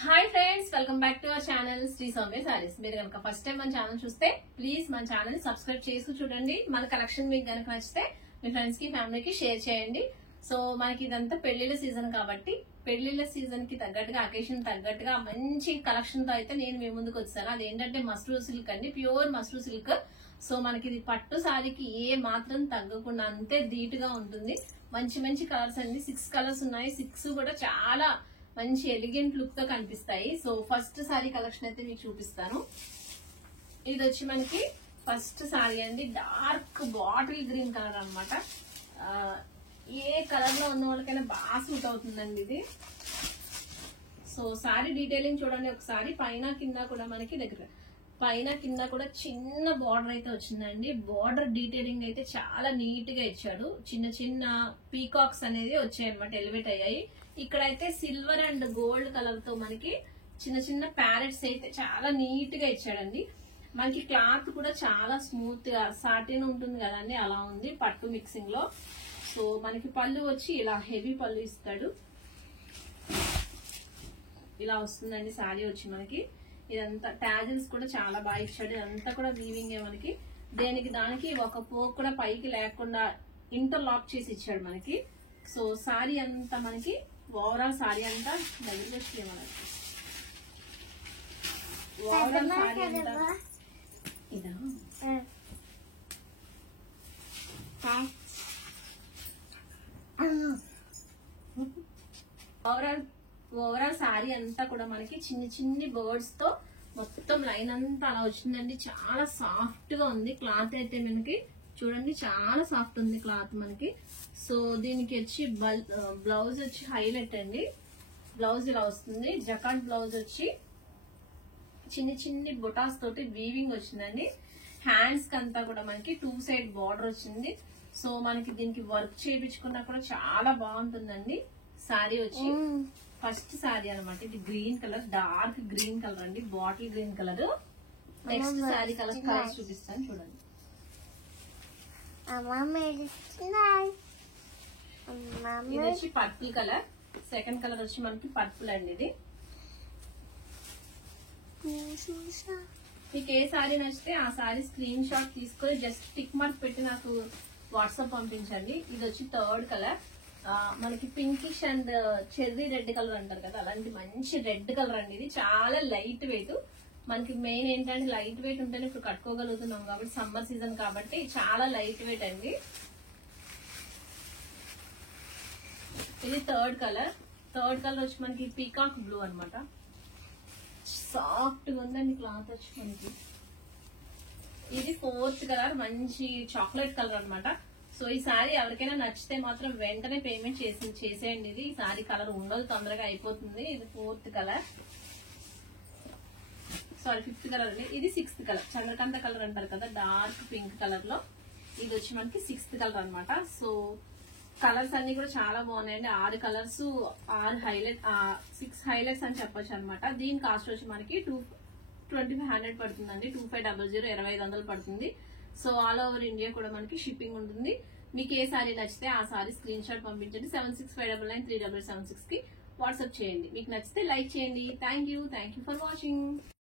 Hi friends, welcome back to our channel Sri Soumya Sarees. మీరు కనుక first time మన ఛానల్ చూస్తే ప్లీజ్ మన ఛానల్ సబ్స్క్రైబ్ చేసి చూడండి. మన కలెక్షన్ మీకు కనుక నచ్చితే మీ ఫ్రెండ్స్ కి ఫ్యామిలీకి షేర్ చేయండి. సో మనకి ఇదంతా పెళ్లిళ్ళ సీజన్ కాబట్టి పెళ్లిళ్ళ సీజన్ కి తగ్గట్టుగా అకేషన్ తగ్గట్టుగా మంచి కలెక్షన్ తో అయితే నేను మీ ముందుకు వచ్చాను. అదేంటంటే మస్రూ సిల్క్ అండి, ప్యూర్ మస్రూ సిల్క్. సో మనకి ఇది పట్టు సారీకి ఏ మాత్రం తగ్గకుండా అంతే ధీటుగా ఉంటుంది. మంచి మంచి కలర్స్ అండి, 6 కలర్స్ ఉన్నాయి. 6 కూడా చాలా మంచి ఎలిగెంట్ లుక్ తో కనిపిస్తాయి. సో ఫస్ట్ సారీ కలెక్షన్ అయితే మీకు చూపిస్తాను. ఇది వచ్చి మనకి ఫస్ట్ సారీ అండి, డార్క్ బాటిల్ గ్రీన్ కలర్ అనమాట. ఏ కలర్ లో ఉన్న వాళ్ళకైనా బాగా సూట్ అవుతుందండి ఇది. సో సారీ డీటెయిలింగ్ చూడండి ఒకసారి. పైన కింద కూడా మనకి పైన కింద కూడా చిన్న బార్డర్ అయితే వచ్చిందండి. బార్డర్ డీటెయిలింగ్ అయితే చాలా నీట్ గా ఇచ్చాడు. చిన్న చిన్న పీకాక్స్ అనేది వచ్చాయి అనమాట, ఎలివేట్ అయ్యాయి. ఇక్కడైతే సిల్వర్ అండ్ గోల్డ్ కలర్ తో మనకి చిన్న చిన్న ప్యారెట్స్ అయితే చాలా నీట్ గా ఇచ్చాడండి. మనకి క్లాత్ కూడా చాలా స్మూత్ గా సాటిన్ ఉంటుంది కదండి, అలా ఉంది పట్టు మిక్సింగ్ లో. సో మనకి పళ్ళు వచ్చి ఇలా హెవీ పళ్ళు ఇస్తాడు, ఇలా వస్తుందండి శారీ వచ్చి మనకి. ఇదంతా టాజిల్స్ కూడా చాలా బాగా ఇచ్చాడు. ఇదంతా కూడా వీవింగ్ మనకి. దేనికి దానికి ఒక పోక్ కూడా పైకి లేకుండా ఇంటర్లాక్ చేసి ఇచ్చాడు మనకి. సో సారీ అంతా మనకి ఓవరాల్ సారీ అంతా దగ్గర మనకి ఓవరాల్ సారీ అంతా ఇదా ఓవరాల్ సారీ అంతా కూడా మనకి చిన్ని చిన్ని బర్డ్స్ తో మొత్తం లైన్ అంతా అలా వచ్చిందండి. చాలా సాఫ్ట్ గా ఉంది క్లాత్ అయితే మనకి. చూడండి చాలా సాఫ్ట్ ఉంది క్లాత్ మనకి. సో దీనికి వచ్చి బ్లౌజ్ వచ్చి హైలైట్ అండి. బ్లౌజ్ ఇలా వస్తుంది. జకాట్ బ్లౌజ్ వచ్చి చిన్ని చిన్ని బొటాస్ తోటి వీవింగ్ వచ్చిందండి. హ్యాండ్స్ కంతా కూడా మనకి 2 సైడ్ బార్డర్ వచ్చింది. సో మనకి దీనికి వర్క్ చేయించుకున్నా కూడా చాలా బాగుంటుందండి. సారీ వచ్చి ఫస్ట్ సారీ అనమాట. ఇది green colour, dark green colour అండి, bottle green colour. Next sari colour చూపిస్తాను చూడండి. ఇది వచ్చి పర్పుల్ కలర్. సెకండ్ కలర్ వచ్చి మనకి పర్పుల్ అండి. ఇది మీకు ఏ సారీ నచ్చితే ఆ సారీ స్క్రీన్ షాట్ తీసుకొని జస్ట్ టిక్ మార్క్ పెట్టి నాకు వాట్సాప్ పంపించండి. ఇది వచ్చి థర్డ్ కలర్. మనకి pinkish and cherry red colour అంటారు కదా, అలాంటి మంచి రెడ్ కలర్ అండి. ఇది చాలా లైట్ వెయిట్. మనకి మెయిన్ ఏంటంటే లైట్ వెయిట్ ఉంటేనే ఇప్పుడు కట్టుకోగలుగుతున్నాం కాబట్టి, సమ్మర్ సీజన్ కాబట్టి చాలా లైట్ వెయిట్ అండి. ఇది థర్డ్ కలర్. థర్డ్ కలర్ వచ్చి మనకి పీకాక్ బ్లూ అనమాట. సాఫ్ట్ గా ఉందండి క్లాత్ వచ్చి మనకి. ఇది ఫోర్త్ కలర్, మంచి చాక్లెట్ కలర్ అనమాట. సో ఈ సారీ ఎవరికైనా నచ్చితే మాత్రం వెంటనే పేమెంట్ చేసేయండి. ఇది ఈ సారీ కలర్ ఉండదు, తొందరగా అయిపోతుంది. ఇది fourth colour, sorry fifth colour అండి. ఇది 6th కలర్, చంద్రకాంత కలర్ అంటారు కదా, డార్క్ పింక్ కలర్ లో. ఇది వచ్చి మనకి 6th కలర్ అనమాట. సో కలర్స్ అన్ని కూడా చాలా బాగున్నాయండి. 6 కలర్స్, 6 హైలైట్, 6 హైలైట్స్ అని చెప్పొచ్చు అనమాట. దీని కాస్ట్ వచ్చి మనకి 2500 పడుతుందండి. 2500 2500 పడుతుంది. సో ఆల్ ఓవర్ ఇండియా కూడా మనకి షిప్పింగ్ ఉంటుంది. మీకు ఏ సారీ నచ్చితే ఆ సారీ స్క్రీన్ షాట్ పంపించండి. 7659937776 కి వాట్సాప్ చేయండి. మీకు నచ్చితే లైక్ చేయండి. Thank you for watching.